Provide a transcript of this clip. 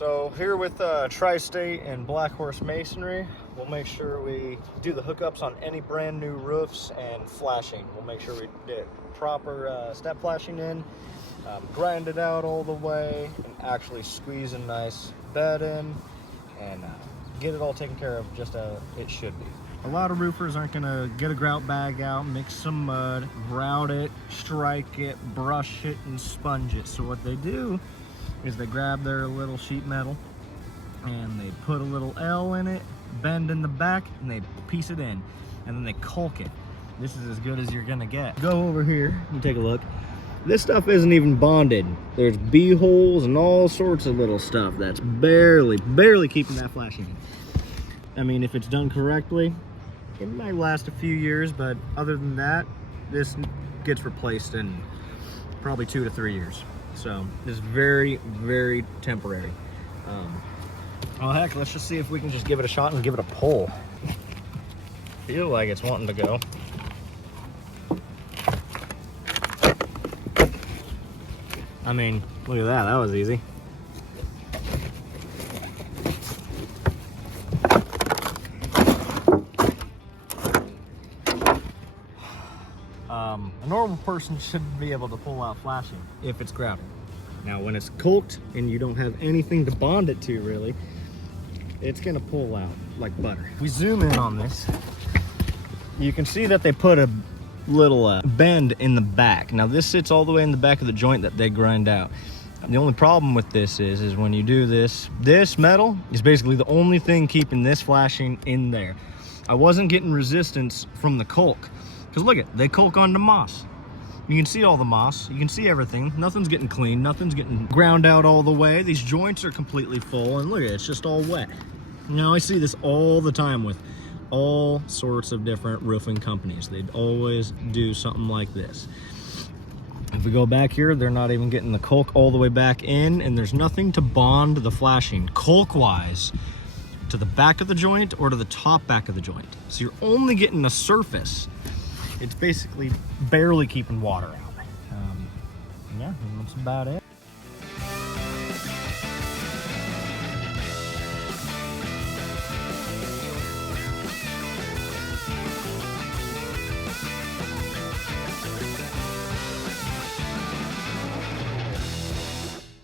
So here with Tri-State and Black Horse Masonry, we'll make sure we do the hookups on any brand new roofs and flashing. We'll make sure we get proper step flashing in, grind it out all the way, and actually squeeze a nice bed in, and get it all taken care of just as it should be. A lot of roofers aren't gonna get a grout bag out, mix some mud, grout it, strike it, brush it, and sponge it. So what they do is they grab their little sheet metal and they put a little L in it, bend in the back, and they piece it in, and then they caulk it. This is as good as you're gonna get. Go over here and take a look. This stuff isn't even bonded. There's bee holes and all sorts of little stuff that's barely keeping that flashing in. I mean, if it's done correctly, it might last a few years, but other than that, this gets replaced in probably 2 to 3 years. So it's very, very temporary. Oh heck, let's just see if we can just give it a shot and give it a pull. Feel like it's wanting to go. I mean, look at that, that was easy. A normal person shouldn't be able to pull out flashing if it's grouted. Now when it's caulked and you don't have anything to bond it to really, it's gonna pull out like butter. We zoom in on this, you can see that they put a little bend in the back. Now this sits all the way in the back of the joint that they grind out. The only problem with this is when you do this metal is basically the only thing keeping this flashing in there. I wasn't getting resistance from the caulk, because look they caulk onto moss. You can see all the moss, you can see everything. Nothing's getting clean, nothing's getting ground out all the way. These joints are completely full, and look at it, it's just all wet. You know, I see this all the time with all sorts of different roofing companies. They'd always do something like this. If we go back here, they're not even getting the caulk all the way back in, and there's nothing to bond the flashing caulk-wise to the back of the joint or to the top back of the joint. So you're only getting a surface. It's basically barely keeping water out. Yeah, that's about it.